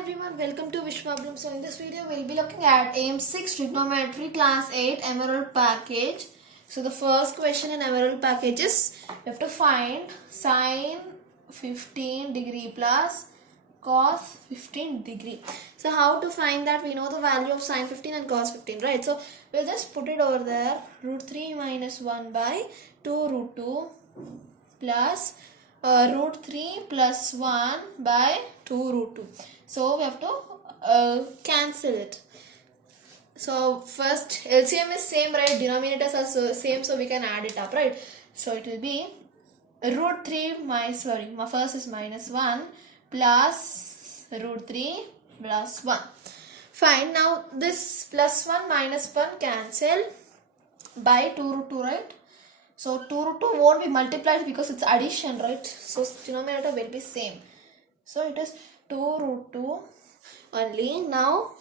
everyone, welcome to Vishwablooms. So in this video we'll be looking at AM6 Trigonometry Class 8 Emerald Package. So the first question in Emerald Package is we have to find sine 15 degree plus cos 15 degree. So how to find that? We know the value of sine 15 and cos 15, right? So we'll just put it over there. Root 3 minus 1 by 2 root 2 plus root 3 plus 1 by 2 root 2. So we have to cancel it. So first LCM is same, right? Denominators are same, so we can add it up, right? So it will be root 3 my first is minus 1 plus root 3 plus 1. Fine. Now this plus 1 minus 1 cancel by 2 root 2, right? So 2 root 2 won't be multiplied because it's addition, right? So denominator will be same. So it is 2 root 2 only. Now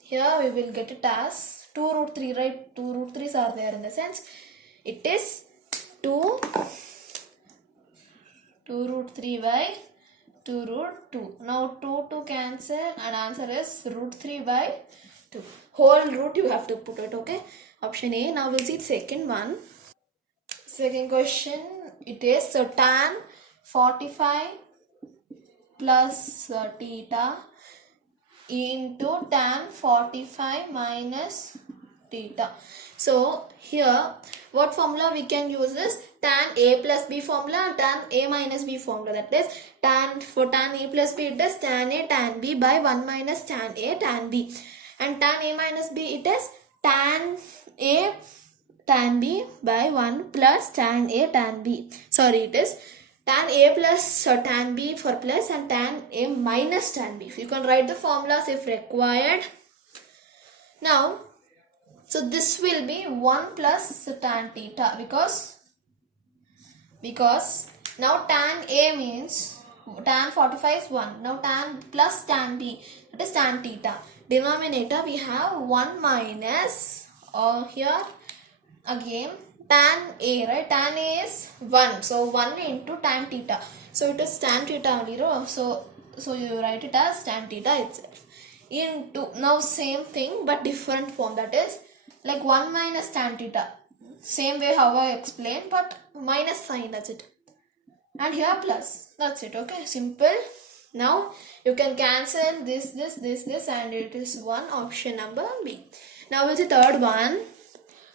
here we will get it as 2 root 3, right? 2 root 3s are there in the sense it is 2 root 3 by 2 root 2. Now 2 cancel and answer is root 3 by 2. Whole root you have to put it, okay? Option A. Now we'll see the second one. Second question, it is so tan 45 plus theta into tan 45 minus theta. So here what formula we can use is tan A plus B formula and tan A minus B formula. That is for tan A plus B it is tan A tan B by 1 minus tan A tan B, and tan A minus B it is tan A tan B by 1 plus tan A tan B. Sorry, it is tan A plus tan B for plus and tan A minus tan B. You can write the formulas if required. Now, so this will be 1 plus tan theta because now tan A means tan 45 is 1. Now tan plus tan B, that is tan theta. Denominator we have 1 minus here again tan A, right? Tan A is 1. So 1 into tan theta. So it is tan theta only. So you write it as tan theta itself. Into now same thing but different form, that is like 1 minus tan theta. Same way how I explained but minus sign, that's it. And here plus. That's it, okay? Simple. Now you can cancel this and it is one, option number B. Now we'll see third one.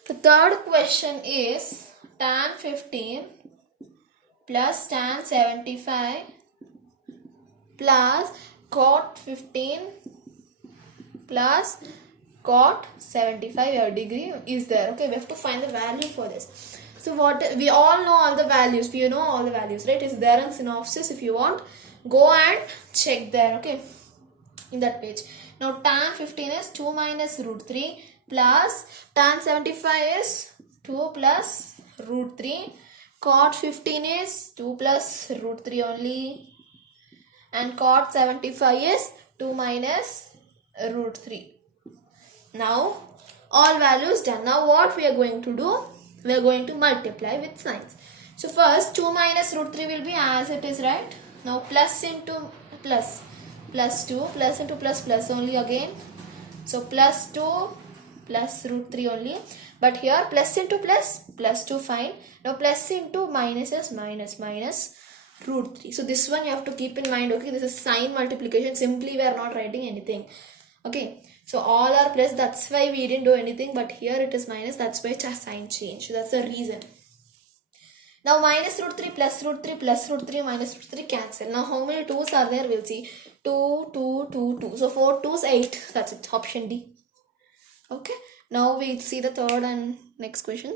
The third question is tan 15 plus tan 75 plus cot 15 plus cot 75. Your degree is there. Okay, we have to find the value for this. So what we all know all the values. We know all the values, right? It's there in synopsis. If you want, go and check there. Okay, in that page. Now tan 15 is 2 minus root 3 plus tan 75 is 2 plus root 3. Cot 15 is 2 plus root 3 only. And cot 75 is 2 minus root 3. Now all values done. Now what we are going to do? We are going to multiply with signs. So first 2 minus root 3 will be as it is, right? Now plus into plus. Plus 2 plus into plus only again. So plus 2 plus root 3 only. But here plus into plus 2 fine. Now plus into minus is minus root 3. So this one you have to keep in mind, okay? This is sign multiplication. Simply we are not writing anything. Okay. So all are plus. That's why we didn't do anything. But here it is minus. That's why it has sign change. So that's the reason. Now minus root 3 plus root 3 plus root 3 minus root 3 cancel. Now how many 2's are there? We'll see. 2, 2, 2, 2. So 4 2's 8. That's it. Option D. Okay. Now we see the third and next question.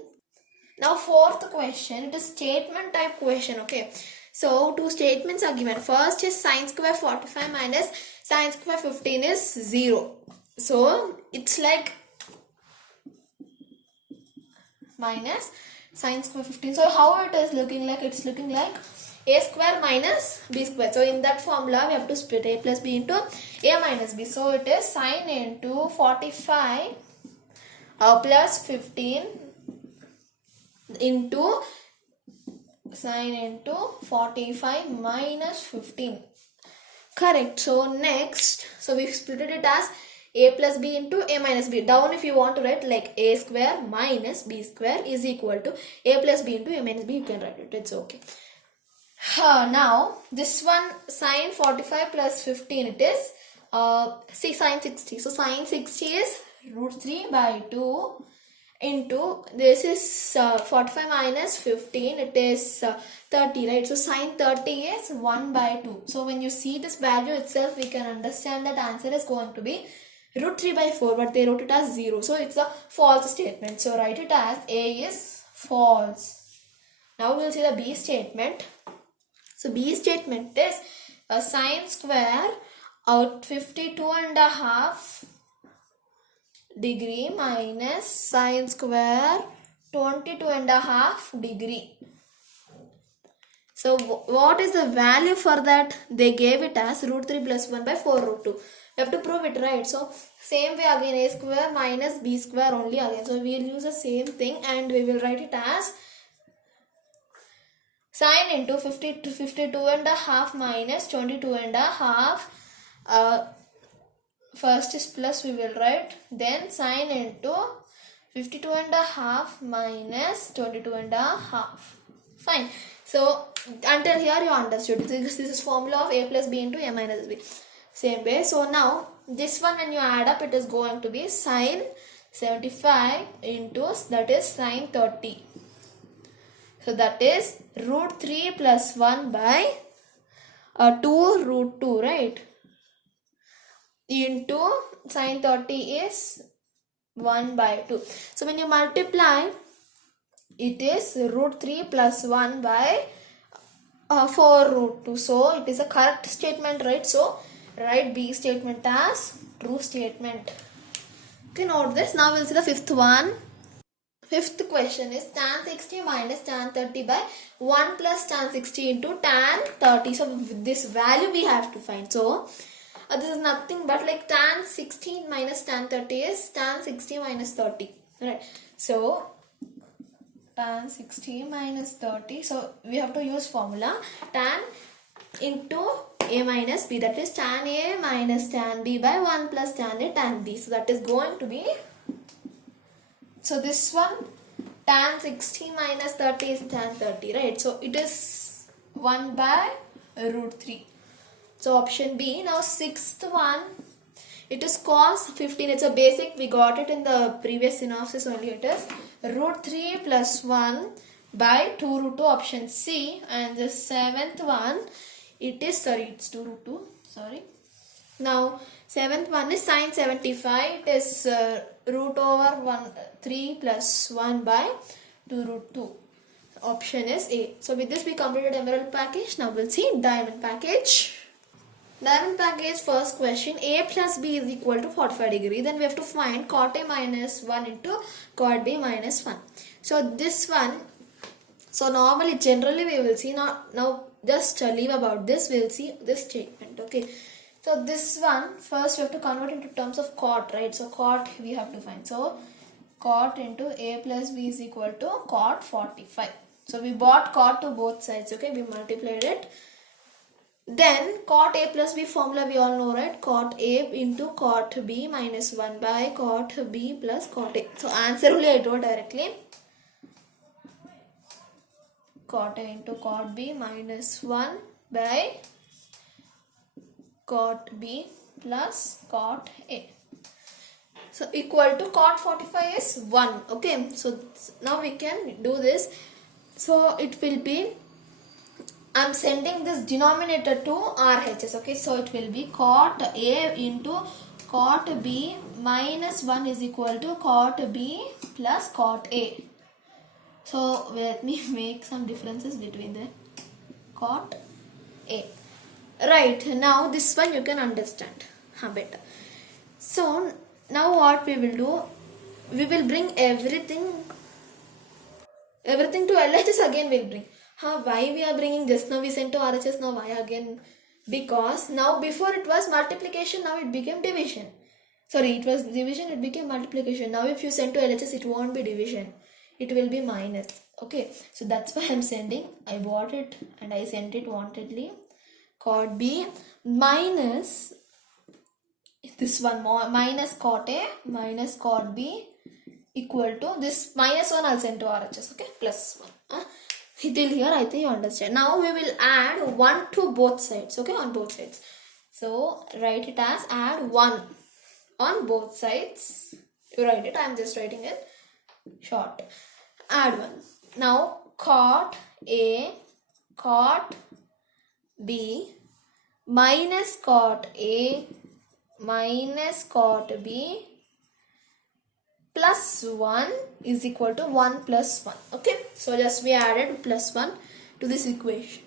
Now fourth question. It is statement type question. Okay. So two statements are given. First is sine square 45 minus sine square 15 is 0. So it's like minus sine square 15. So how it is looking like? It's looking like a square minus b square. So in that formula we have to split a plus b into a minus b. So it is sine into 45 plus 15 into sine into 45 minus 15. Correct. So next So we split it as a plus b into a minus b. Down if you want to write like a square minus b square is equal to a plus b into a minus b, you can write it. It's okay. Now this one sine 45 plus 15, it is sine 60. So sine 60 is root 3 by 2 into this is 45 minus 15, it is 30, right? So sine 30 is 1 by 2. So when you see this value itself, we can understand that answer is going to be root 3 by 4, but they wrote it as 0. So it's a false statement. So write it as A is false. Now we'll see the B statement. So B statement is a sine square out 52.5 degree minus sine square 22.5 degree. So what is the value for that? They gave it as root 3 plus 1 by 4 root 2. We have to prove it, right? So same way again, a square minus b square only again. So we will use the same thing and we will write it as sine into 52.5 minus 22.5. First is plus, we will write, then sine into 52.5 minus 22.5. Fine. So until here you understood. This is formula of a plus b into a minus b. Same way. So now this one when you add up, it is going to be sine 75 into, that is sine 30. So that is root 3 plus 1 by 2 root 2, right? Into sine 30 is 1 by 2. So when you multiply, it is root 3 plus 1 by 4 root 2. So it is a correct statement, right? So write B statement as true statement. Okay, note this. Now we'll see the fifth one. Fifth question is tan 60 minus tan 30 by 1 plus tan 60 into tan 30. So this value we have to find. So this is nothing but like tan 16 minus tan 30 is tan 60 minus 30. Right. So tan 60 minus 30. So we have to use formula tan into a minus b, that is tan a minus tan b by 1 plus tan a tan b. So that is going to be, so this one tan 60 minus 30 is tan 30, right? So it is 1 by root 3. So option B. Now sixth one, it is cos 15. It's a basic, we got it in the previous synopsis only. It is root 3 plus 1 by 2 root 2, option C. And the seventh one, it is, it's 2 root 2, sorry. Now seventh one is sine 75. It is root over 3 plus 1 by 2 root 2. Option is A. So with this we completed emerald package. Now we'll see diamond package. Diamond package, first question, A plus B is equal to 45 degree. Then we have to find cot A minus 1 into cot B minus 1. So this one, so normally generally we will see, now just leave about this, we will see this statement. Okay. So this one, first we have to convert into terms of cot, right? So cot we have to find. So cot into A plus B is equal to cot 45. So we brought cot to both sides. Okay. We multiplied it. Then cot A plus B formula we all know, right? Cot A into cot B minus 1 by cot B plus cot A. So answer only I wrote directly. Cot A into cot B minus 1 by cot B plus cot A. So equal to cot 45 is 1. Okay. So now we can do this. So it will be, I'm sending this denominator to RHS. Okay. So it will be cot A into cot B minus 1 is equal to cot B plus cot A. So let me make some differences between the cot A. Right. Now this one you can understand better. So now what we will do, we will bring everything to LHS again we'll bring. Why we are bringing this? Now we sent to RHS, now why again? Because now before it was multiplication, now it became division. Sorry, it was division, it became multiplication. Now if you send to LHS, it won't be division. It will be minus. Okay. So that's why I'm sending. I bought it and I sent it wantedly. Cot B minus this one minus cot A minus cot B equal to this minus 1 I'll send to RHS, okay, plus 1. Till here I think you understand. Now we will add 1 to both sides, okay, on both sides. So write it as add 1 on both sides. You write it, I am just writing it short. Add 1. Now cot A cot B minus cot A minus cot B plus 1 is equal to 1 plus 1. Okay, so just we added plus 1 to this equation.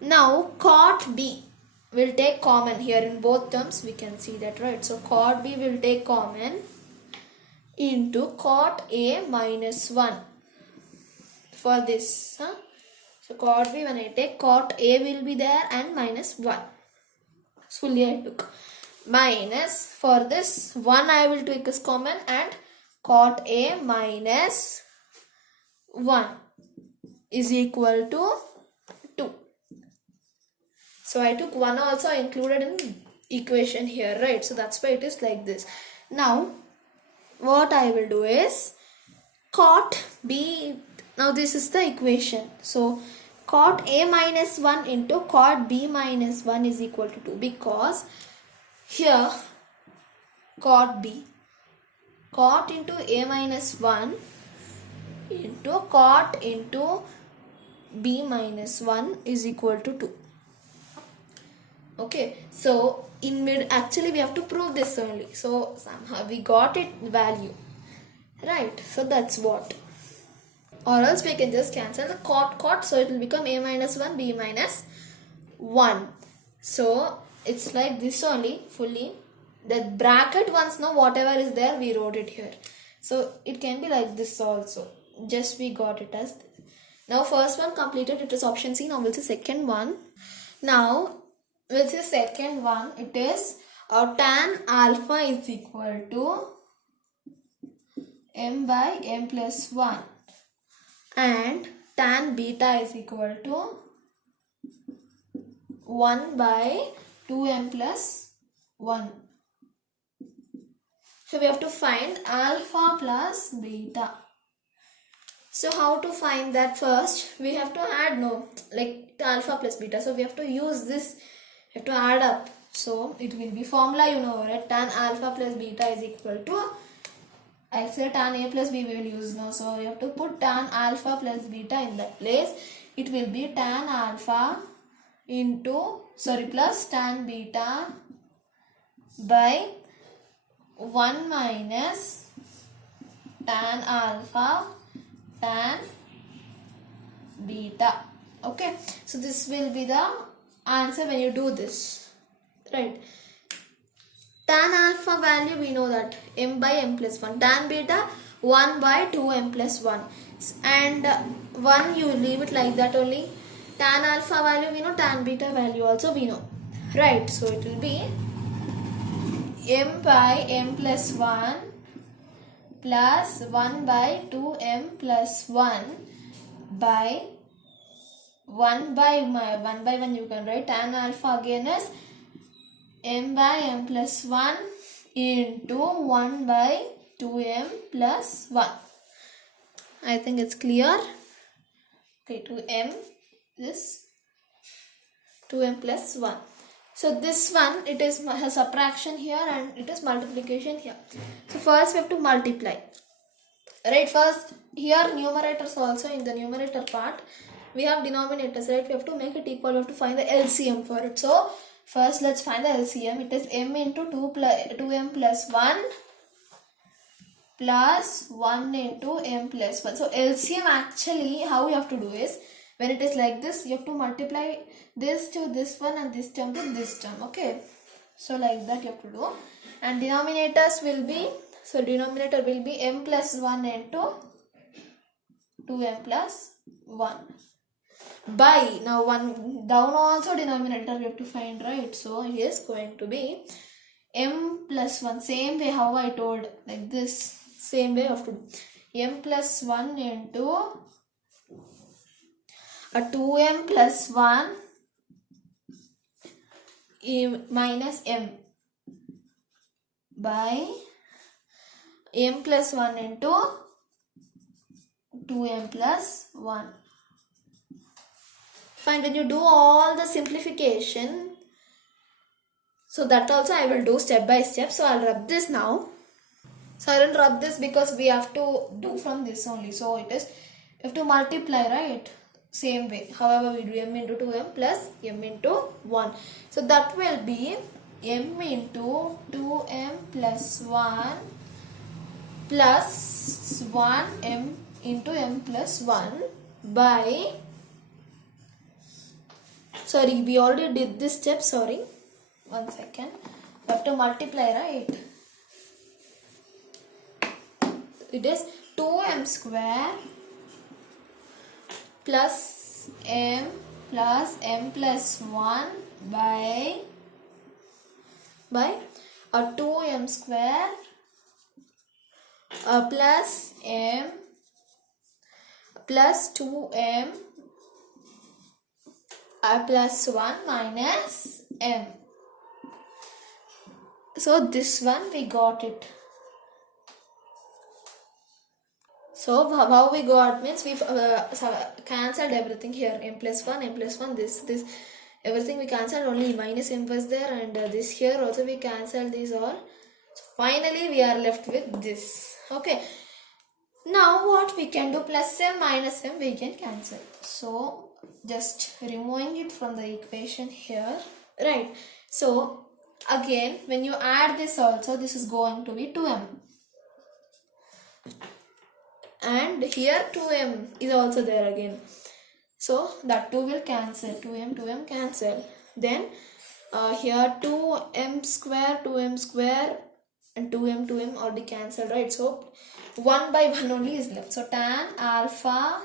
Now cot B will take common here in both terms, we can see that, right? So cot B will take common into cot A minus 1 for this. So cot B, when I take cot A will be there and minus 1. Fully I took. Minus, for this 1 I will take as common, and cot A minus 1 is equal to 2. So I took 1 also included in equation here, right? So that's why it is like this. Now what I will do is cot B. Now this is the equation. So cot A minus 1 into cot B minus 1 is equal to 2, because here cot B, cot into A minus 1 into cot into B minus 1 is equal to 2. Okay, so in mid, actually we have to prove this only. So somehow we got it value, right? So that's what. Or else we can just cancel the cot, so it will become A minus 1 B minus 1. So it's like this only fully. The bracket ones, now whatever is there we wrote it here. So it can be like this also. Just we got it as this. Now first one completed, it is option C. Now we'll see second one. Now we'll see second one. It is tan alpha is equal to m by m plus 1 and tan beta is equal to 1 by 2m plus 1. So we have to find alpha plus beta. So how to find that? First we have to add, like alpha plus beta. So we have to use this, we have to add up. So it will be formula, you know, right? Tan alpha plus beta is equal to, I said tan A plus B we will use now. So we have to put tan alpha plus beta in that place. It will be tan alpha into, plus tan beta by 1 minus tan alpha tan beta. Okay, so this will be the answer when you do this, right? Tan alpha value we know that m by m plus 1, tan beta 1 by 2m plus 1, and 1 you leave it like that only. Tan alpha value we know, tan beta value also we know, right? So it will be m by m plus 1 plus 1 by 2m plus 1 by 1 by 1 you can write. Tan alpha again is m by m plus 1 into 1 by 2m plus 1. I think it's clear. Okay, 2m is 2m plus 1. So this one, it is a subtraction here and it is multiplication here. So first we have to multiply, right? First here numerators also, in the numerator part we have denominators, right? We have to make it equal, we have to find the LCM for it. So first let's find the LCM. It is m into 2m plus 1 plus 1 into m plus 1. So LCM actually how you have to do is, when it is like this, you have to multiply this to this one and this term to this term. Okay, so like that you have to do. And denominators will be, so denominator will be m plus 1 into 2m plus 1 by, now one down also denominator we have to find, right? So it is going to be m plus 1, same way how I told, like this, same way you have to do. M plus 1 into a 2m plus 1 minus m by m plus 1 into 2m plus 1. Fine, when you do all the simplification, so that also I will do step by step. So I'll rub this now. So I don't rub this because we have to do from this only. So it is, you have to multiply, right? Same way. However, we do m into 2m plus m into 1. So that will be m into 2m plus 1 plus 1m into m plus 1 by, sorry, we already did this step, sorry, 1 second, we have to multiply, right? It is 2m square plus m plus 1 by 2m square plus m plus 2m plus 1 minus m. So this one we got it. So how we got means we've cancelled everything here. M plus 1, this, everything we cancelled, only minus m was there, and this here also we cancelled these all. So finally we are left with this. Okay. Now what we can do, plus m minus m we can cancel. So just removing it from the equation here. Right. So again when you add this also, this is going to be 2m. And here 2m is also there again. So that 2 will cancel. 2m cancel. Then here 2m square and 2m already cancelled, right? So 1 by 1 only is left. So tan alpha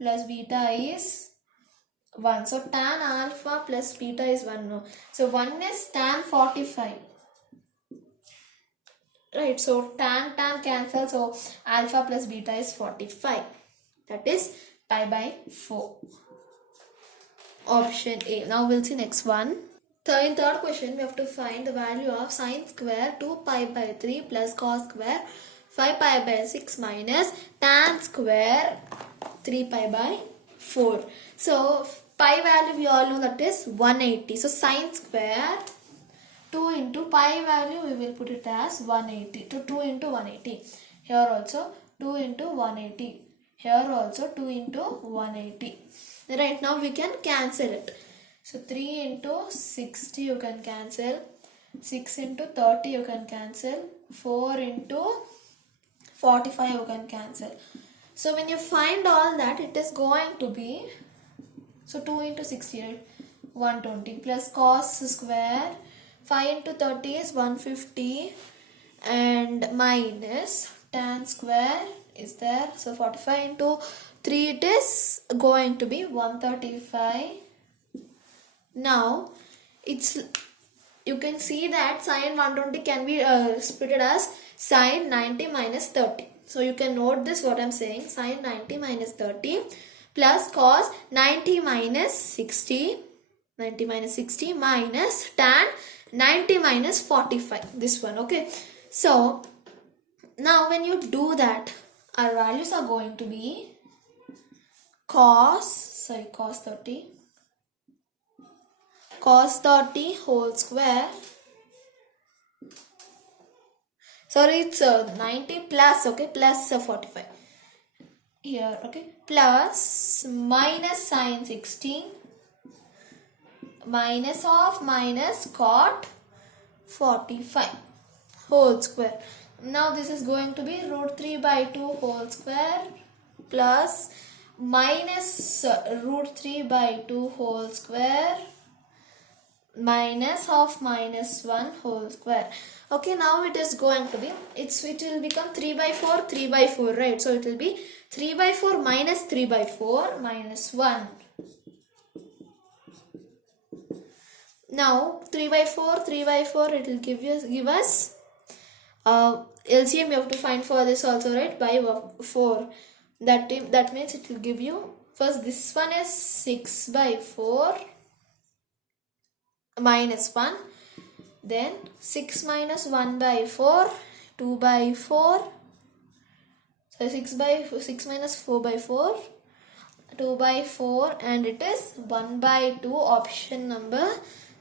plus beta is 1. So tan alpha plus beta is 1 now. So 1 is tan 45. Right, so tan cancel, so alpha plus beta is 45. That is pi by 4. Option A. Now we'll see next one. In third question, we have to find the value of sine square 2 pi by 3 plus cos square 5 pi by 6 minus tan square 3 pi by 4. So pi value we all know, that is 180. So sine square 2 into pi value we will put it as 180. So 2 into 180. Here also 2 into 180. Here also 2 into 180. Right, now we can cancel it. So 3 into 60 you can cancel. 6 into 30 you can cancel. 4 into 45 you can cancel. So when you find all that, it is going to be, so 2 into 60, right? 120 plus cos square 5 into 30 is 150 and minus tan square is there. So 45 into 3 it is going to be 135. Now it's, you can see that sine 120 can be split as sine 90 minus 30. So you can note this what I am saying, sine 90 minus 30 plus cos 90 minus 60 minus tan 90 minus 45, this one. Okay, so now when you do that, our values are going to be cos 30 whole square, sorry, it's 90 plus, okay, plus 45 here, okay, plus minus sine 60 minus of minus cot 45 whole square. Now this is going to be root 3 by 2 whole square plus minus root 3 by 2 whole square minus of minus 1 whole square. Okay, now it is going to be, it will become 3 by 4, right? So it will be 3 by 4 minus 3 by 4 minus 1. Now 3 by 4 it will give us LCM you have to find for this also, right? By 4. That means it will give you, first this one is 6 by 4 minus 1 Then 6 minus 1 by 4, 2 by 4. So 6 minus 4 by 4, 2 by 4, and it is 1 by 2, option number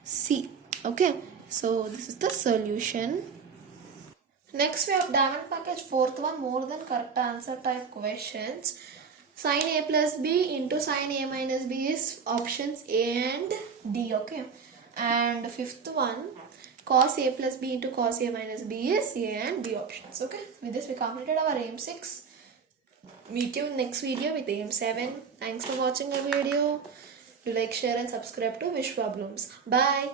C. Okay, so this is the solution. Next we have diamond package, fourth one, more than correct answer type questions. Sin A plus B into sin A minus B is options A and D. Okay, and fifth one, cos A plus B into cos A minus B is A and B options. Okay, with this we completed our aim 6. Meet you in next video with aim 7. Thanks for watching the video. Do like, share and subscribe to Vishwablooms. Bye.